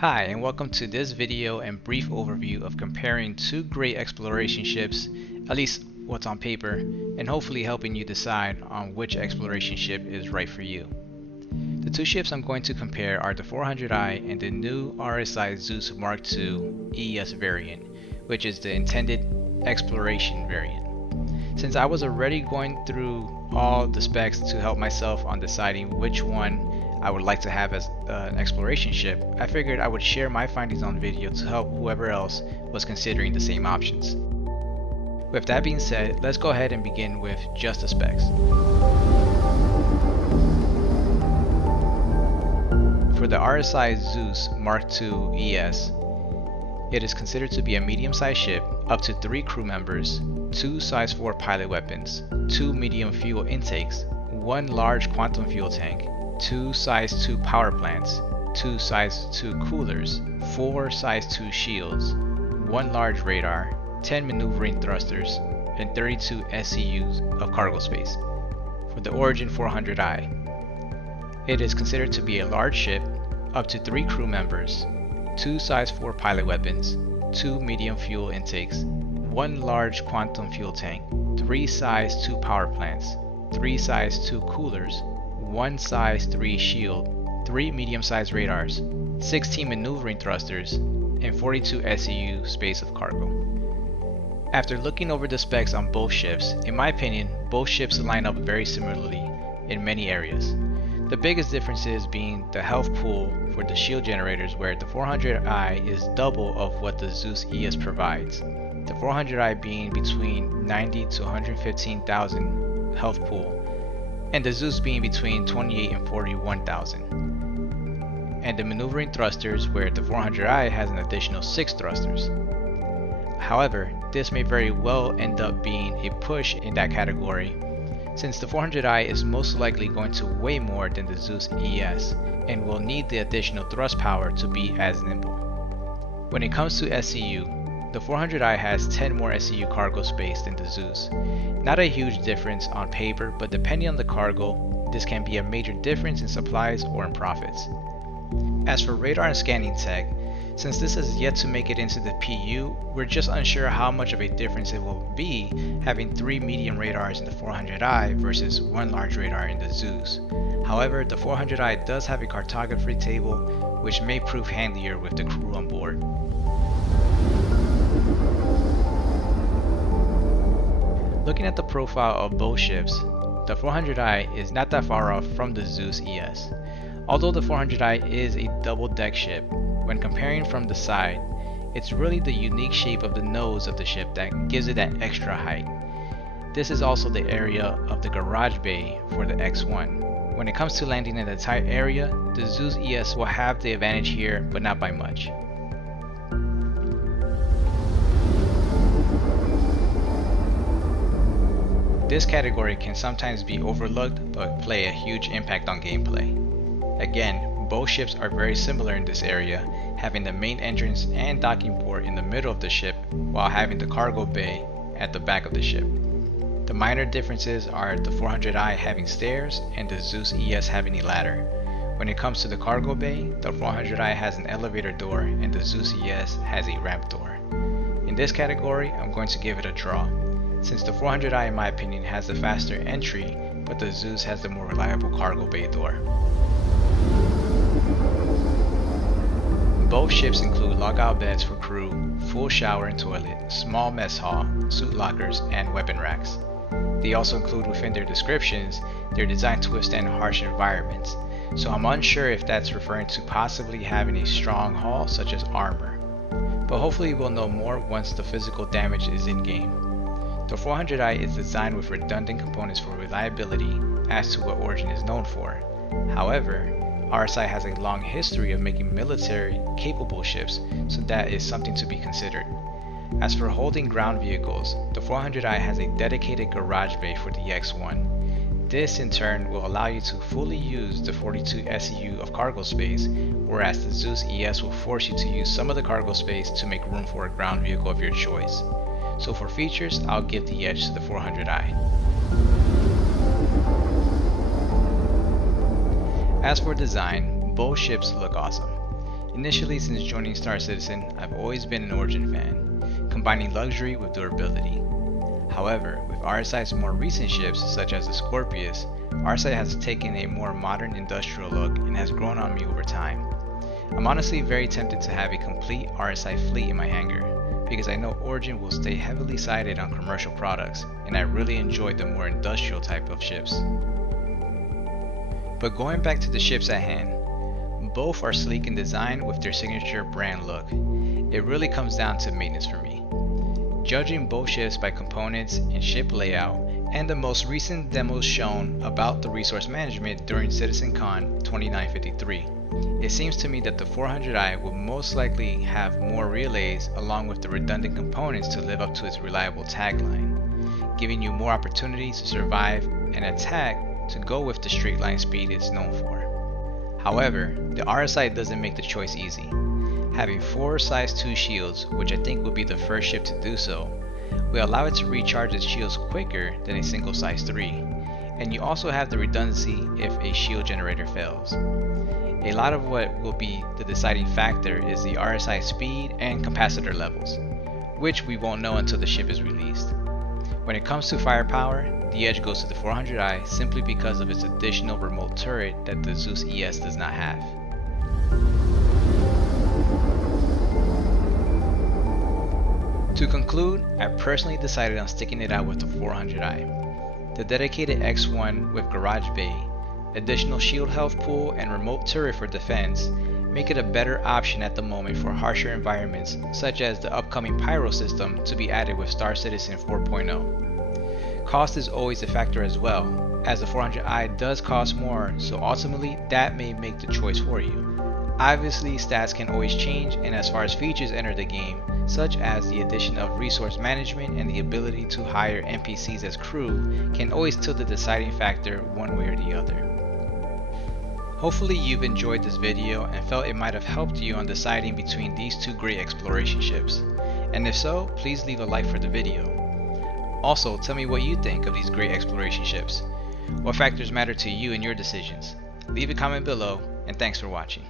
Hi, and welcome to this video and brief overview of comparing two great exploration ships, at least what's on paper, and hopefully helping you decide on which exploration ship is right for you. The two ships I'm going to compare are the 400i and the new RSI Zeus Mark II ES variant, which is the intended exploration variant. Since I was already going through all the specs to help myself on deciding which one I would like to have as an exploration ship, I figured I would share my findings on video to help whoever else was considering the same options. With that being said, let's go ahead and begin with just the specs. For the RSI Zeus Mark II ES, it is considered to be a medium-sized ship, up to 3 crew members, 2 size 4 pilot weapons, 2 medium fuel intakes, 1 large quantum fuel tank, 2 size 2 power plants, 2 size 2 coolers, 4 size 2 shields, 1 large radar, 10 maneuvering thrusters, and 32 SCUs of cargo space. For the Origin 400i, it is considered to be a large ship, up to 3 crew members, 2 size 4 pilot weapons, 2 medium fuel intakes, 1 large quantum fuel tank, 3 size 2 power plants, 3 size 2 coolers, 1 size 3 shield, 3 medium-sized radars, 16 maneuvering thrusters, and 42 SCU space of cargo. After looking over the specs on both ships, in my opinion, both ships line up very similarly in many areas. The biggest differences being the health pool for the shield generators, where the 400i is double of what the Zeus ES provides, the 400i being between 90 to 115,000 health pool, and the Zeus being between 28 and 41,000. And the maneuvering thrusters, where the 400i has an additional 6 thrusters. However, this may very well end up being a push in that category, since the 400i is most likely going to weigh more than the Zeus ES and will need the additional thrust power to be as nimble. When it comes to SCU, the 400i has 10 more SCU cargo space than the Zeus. Not a huge difference on paper, but depending on the cargo, this can be a major difference in supplies or in profits. As for radar and scanning tech, since this has yet to make it into the PU, we're just unsure how much of a difference it will be having 3 medium radars in the 400i versus 1 large radar in the Zeus. However, the 400i does have a cartography table, which may prove handier with the crew on board. Looking at the profile of both ships, the 400i is not that far off from the Zeus ES. Although the 400i is a double-deck ship, when comparing from the side, it's really the unique shape of the nose of the ship that gives it that extra height. This is also the area of the garage bay for the X1. When it comes to landing in a tight area, the Zeus ES will have the advantage here, but not by much. This category can sometimes be overlooked but play a huge impact on gameplay. Again, both ships are very similar in this area, having the main entrance and docking port in the middle of the ship while having the cargo bay at the back of the ship. The minor differences are the 400i having stairs and the Zeus ES having a ladder. When it comes to the cargo bay, the 400i has an elevator door and the Zeus ES has a ramp door. In this category, I'm going to give it a draw, since the 400i in my opinion has the faster entry, but the Zeus has the more reliable cargo bay door. Both ships include logout beds for crew, full shower and toilet, small mess hall, suit lockers, and weapon racks. They also include within their descriptions, they're designed to withstand harsh environments, so I'm unsure if that's referring to possibly having a strong hull such as armor. But hopefully we'll know more once the physical damage is in game. The 400i is designed with redundant components for reliability as to what Origin is known for. However, RSI has a long history of making military capable ships, so that is something to be considered. As for holding ground vehicles, the 400i has a dedicated garage bay for the X1. This in turn will allow you to fully use the 42 SCU of cargo space, whereas the Zeus ES will force you to use some of the cargo space to make room for a ground vehicle of your choice. So for features, I'll give the edge to the 400i. As for design, both ships look awesome. Initially, since joining Star Citizen, I've always been an Origin fan, combining luxury with durability. However, with RSI's more recent ships, such as the Scorpius, RSI has taken a more modern industrial look and has grown on me over time. I'm honestly very tempted to have a complete RSI fleet in my hangar, because I know Origin will stay heavily sided on commercial products, and I really enjoy the more industrial type of ships. But going back to the ships at hand, both are sleek in design with their signature brand look. It really comes down to maintenance for me. Judging both ships by components and ship layout, and the most recent demos shown about the resource management during CitizenCon 2953, it seems to me that the 400i will most likely have more relays along with the redundant components to live up to its reliable tagline, giving you more opportunities to survive and attack to go with the straight line speed it's known for. However, the RSI doesn't make the choice easy. Having 4 size 2 shields, which I think will be the first ship to do so, will allow it to recharge its shields quicker than a single size 3, and you also have the redundancy if a shield generator fails. A lot of what will be the deciding factor is the RSI speed and capacitor levels, which we won't know until the ship is released. When it comes to firepower, the edge goes to the 400i simply because of its additional remote turret that the Zeus ES does not have. To conclude, I personally decided on sticking it out with the 400i. The dedicated X1 with garage bay, additional shield health pool, and remote turret for defense make it a better option at the moment for harsher environments such as the upcoming pyro system to be added with Star Citizen 4.0. Cost is always a factor as well, as the 400i does cost more, so ultimately that may make the choice for you. Obviously, stats can always change, and as far as features enter the game, such as the addition of resource management and the ability to hire NPCs as crew, can always tilt the deciding factor one way or the other. Hopefully you've enjoyed this video and felt it might have helped you on deciding between these two great exploration ships. And if so, please leave a like for the video. Also, tell me what you think of these great exploration ships. What factors matter to you in your decisions? Leave a comment below, and thanks for watching.